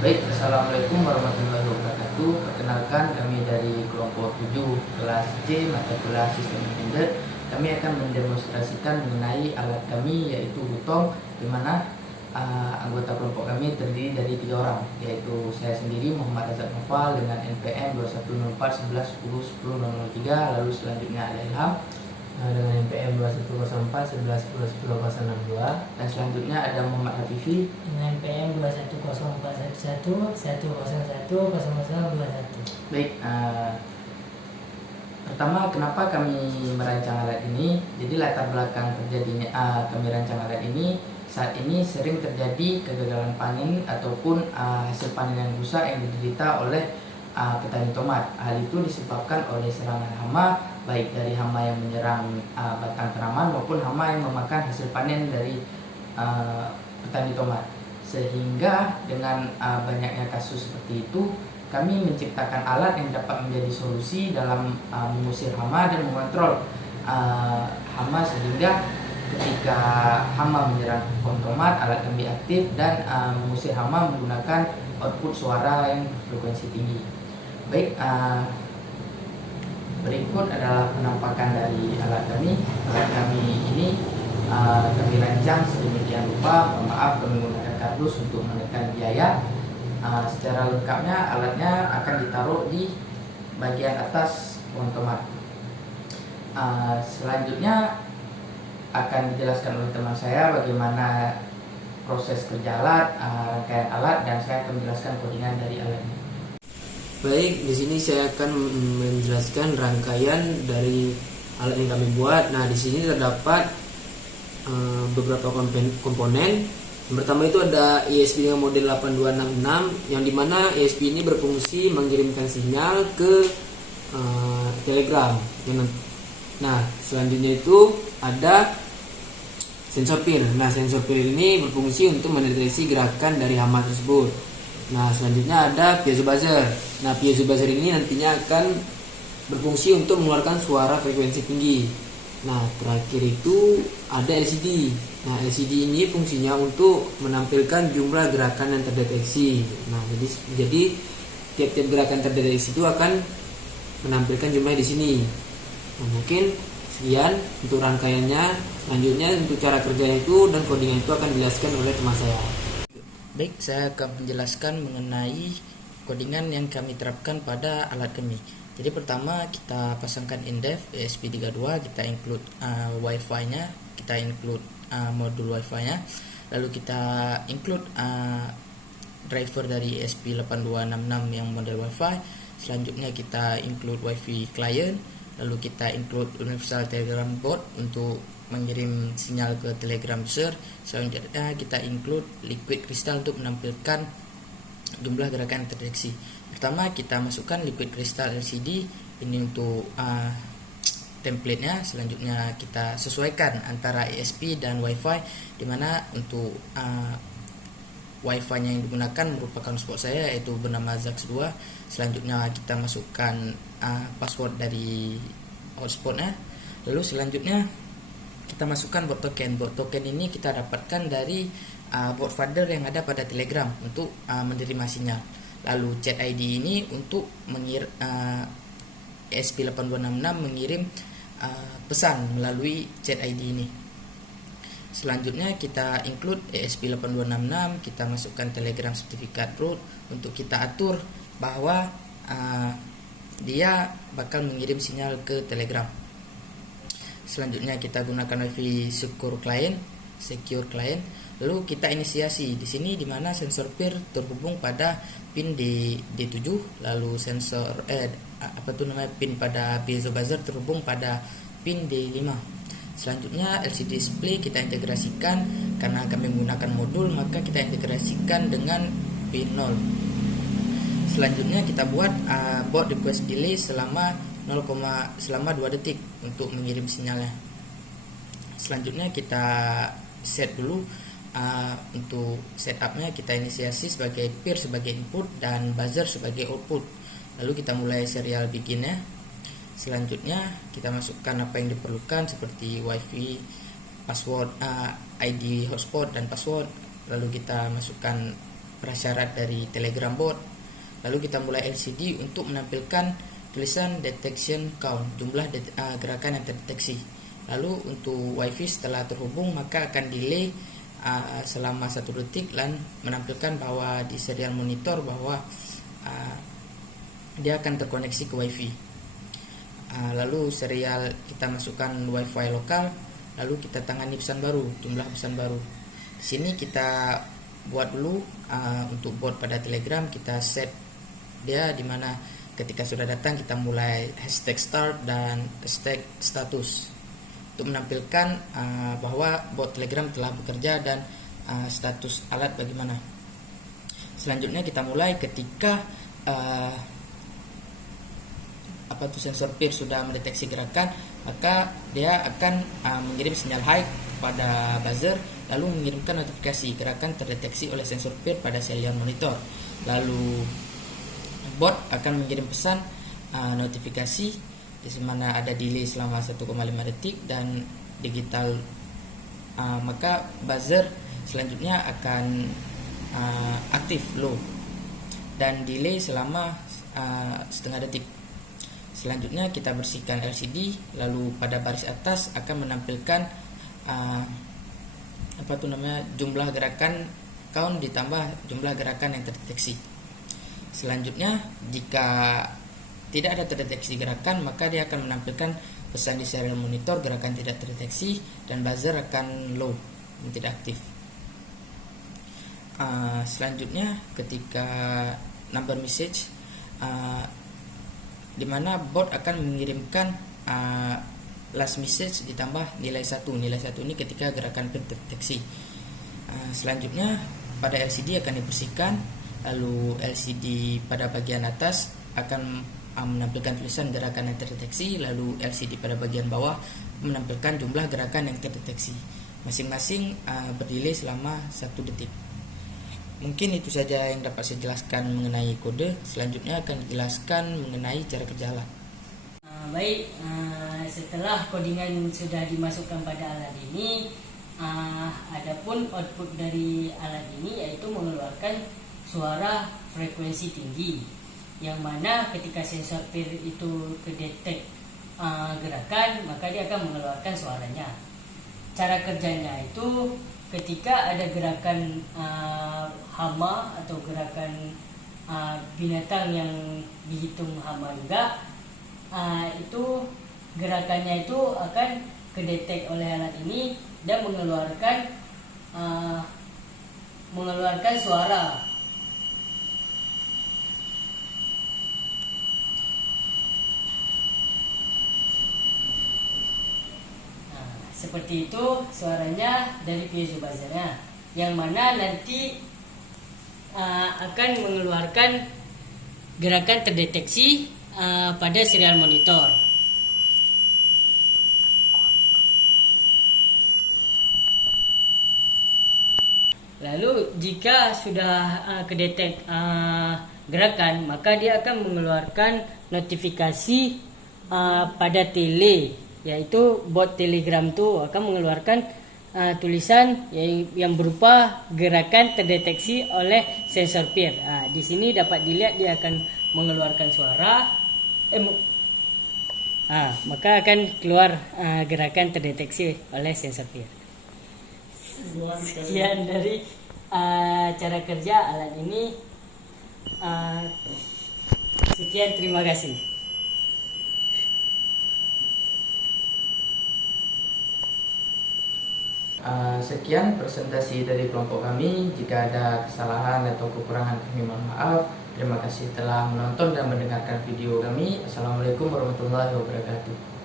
Baik, Assalamualaikum warahmatullahi wabarakatuh. Perkenalkan, kami dari kelompok 7 kelas C mata kuliah Sistem Independen. Kami akan mendemonstrasikan mengenai alat kami, yaitu Butong, di mana anggota kelompok kami terdiri dari 3 orang, yaitu saya sendiri Muhammad Azad Noval dengan NPM 210411101003. Lalu selanjutnya ada Ilham dengan NPM 210411101002, dan selanjutnya ada Muhammad Hafifi dengan NPM 210411101001. Baik, pertama kenapa kami merancang alat ini? Jadi latar belakang terjadinya kami rancang alat ini, saat ini sering terjadi kegagalan panen ataupun hasil panen yang rusak yang diderita oleh petani tomat. Hal itu disebabkan oleh serangan hama, baik dari hama yang menyerang batang tanaman maupun hama yang memakan hasil panen dari petani tomat. Sehingga dengan banyaknya kasus seperti itu, kami menciptakan alat yang dapat menjadi solusi dalam mengusir hama dan mengontrol hama, sehingga ketika hama menyerang pohon tomat, alat kami aktif dan mengusir hama menggunakan output suara yang berfrekuensi tinggi. Baik, berikut adalah penampakan dari alat kami. Alat kami ini kami rancang sedemikian rupa. Maaf, kami menggunakan kardus untuk menekan biaya. Secara lengkapnya alatnya akan ditaruh di bagian atas pohon tomat. Selanjutnya akan dijelaskan oleh teman saya bagaimana proses kerja alat, rangkaian alat, dan saya akan menjelaskan codingan dari alatnya. Baik, di sini saya akan menjelaskan rangkaian dari alat yang kami buat. Nah, di sini terdapat beberapa komponen. Yang pertama itu ada ESP dengan model 8266, yang dimana ESP ini berfungsi mengirimkan sinyal ke Telegram. Nah, selanjutnya itu ada sensor pir. Nah, sensor pir ini berfungsi untuk mendeteksi gerakan dari hama tersebut. Nah, selanjutnya ada piezo buzzer. Nah, piezo buzzer ini nantinya akan berfungsi untuk mengeluarkan suara frekuensi tinggi. Nah, terakhir itu ada LCD. Nah, LCD ini fungsinya untuk menampilkan jumlah gerakan yang terdeteksi. Nah, jadi tiap-tiap gerakan terdeteksi itu akan menampilkan jumlahnya di sini. Nah, mungkin sekian untuk rangkaiannya. Selanjutnya untuk cara kerjanya itu dan codingan itu akan dijelaskan oleh teman saya. Baik, saya akan menjelaskan mengenai codingan yang kami terapkan pada alat kami. Jadi pertama kita pasangkan indef ESP32, kita include wifi-nya, kita include modul wifi-nya, lalu kita include driver dari ESP8266 yang model wifi. Selanjutnya kita include wifi client, lalu kita include universal telegram bot untuk mengirim sinyal ke Telegram user. Selanjutnya kita include liquid crystal untuk menampilkan jumlah gerakan terdeteksi. Pertama kita masukkan liquid crystal LCD ini untuk template-nya. Selanjutnya kita sesuaikan antara ESP dan WiFi, dimana untuk WiFi-nya yang digunakan merupakan hotspot saya, yaitu bernama Zax 2. Selanjutnya kita masukkan password dari hotspotnya. Lalu selanjutnya kita masukkan bot token. Bot token ini kita dapatkan dari bot folder yang ada pada Telegram untuk menerima sinyal. Lalu chat ID ini untuk ESP8266 mengirim pesan melalui chat ID ini. Selanjutnya kita include ESP8266, kita masukkan Telegram sertifikat root untuk kita atur bahwa dia bakal mengirim sinyal ke Telegram. Selanjutnya kita gunakan WiFi secure client. Lalu kita inisiasi di sini, di mana sensor pir terhubung pada pin D7, lalu sensor pin pada piezo buzzer terhubung pada pin D5. Selanjutnya LCD display kita integrasikan, karena kami menggunakan modul maka kita integrasikan dengan pin 0. Selanjutnya kita buat bot request delay selama 2 detik untuk mengirim sinyalnya. Selanjutnya kita set dulu untuk setupnya, kita inisiasi sebagai peer sebagai input dan buzzer sebagai output. Lalu kita mulai serial bikinnya. Selanjutnya kita masukkan apa yang diperlukan seperti wifi, password, ID hotspot dan password. Lalu kita masukkan prasyarat dari Telegram bot. Lalu kita mulai LCD untuk menampilkan tulisan detection count, jumlah gerakan yang terdeteksi. Lalu untuk WiFi setelah terhubung maka akan delay selama 1 detik dan menampilkan bahwa di serial monitor bahwa dia akan terkoneksi ke WiFi. Lalu serial kita masukkan WiFi lokal, lalu kita tangani pesan baru, jumlah pesan baru. Di sini kita buat dulu untuk bot pada Telegram, kita set dia dimana ketika sudah datang kita mulai hashtag start dan hashtag status untuk menampilkan bahwa bot Telegram telah bekerja dan status alat bagaimana. Selanjutnya kita mulai ketika sensor peer sudah mendeteksi gerakan, maka dia akan mengirim sinyal high pada buzzer, lalu mengirimkan notifikasi gerakan terdeteksi oleh sensor peer pada serial monitor. Lalu bot akan mengirim pesan notifikasi di mana ada delay selama 1,5 detik dan digital, maka buzzer selanjutnya akan aktif low dan delay selama setengah detik. Selanjutnya kita bersihkan LCD, lalu pada baris atas akan menampilkan jumlah gerakan count ditambah jumlah gerakan yang terdeteksi. Selanjutnya jika tidak ada terdeteksi gerakan, maka dia akan menampilkan pesan di serial monitor gerakan tidak terdeteksi dan buzzer akan low, tidak aktif. Selanjutnya ketika number message, di mana bot akan mengirimkan last message ditambah nilai 1. Nilai 1 ini ketika gerakan terdeteksi. Selanjutnya pada LCD akan dibersihkan, lalu LCD pada bagian atas akan menampilkan tulisan gerakan yang terdeteksi, lalu LCD pada bagian bawah menampilkan jumlah gerakan yang terdeteksi. Masing-masing berdelay selama 1 detik. Mungkin itu saja yang dapat saya jelaskan mengenai kode. Selanjutnya akan dijelaskan mengenai cara kerja alat. Baik, setelah codingan sudah dimasukkan pada alat ini, adapun output dari alat ini yaitu mengeluarkan suara frekuensi tinggi, yang mana ketika sensor peer itu kedetek gerakan, maka dia akan mengeluarkan suaranya. Cara kerjanya itu ketika ada gerakan hama atau gerakan binatang yang dihitung hama juga, itu gerakannya itu akan kedetek oleh alat ini dan mengeluarkan suara. Seperti itu suaranya dari piezo buzzernya, yang mana nanti akan mengeluarkan gerakan terdeteksi pada serial monitor. Lalu jika sudah kedetek gerakan, maka dia akan mengeluarkan notifikasi pada tele, yaitu bot Telegram itu akan mengeluarkan tulisan yang berupa gerakan terdeteksi oleh sensor peer. Di sini dapat dilihat dia akan mengeluarkan suara, maka akan keluar gerakan terdeteksi oleh sensor peer. Sekian dari cara kerja alat ini. Sekian, terima kasih. Sekian presentasi dari kelompok kami. Jika ada kesalahan atau kekurangan kami mohon maaf. Terima kasih telah menonton dan mendengarkan video kami. Assalamualaikum warahmatullahi wabarakatuh.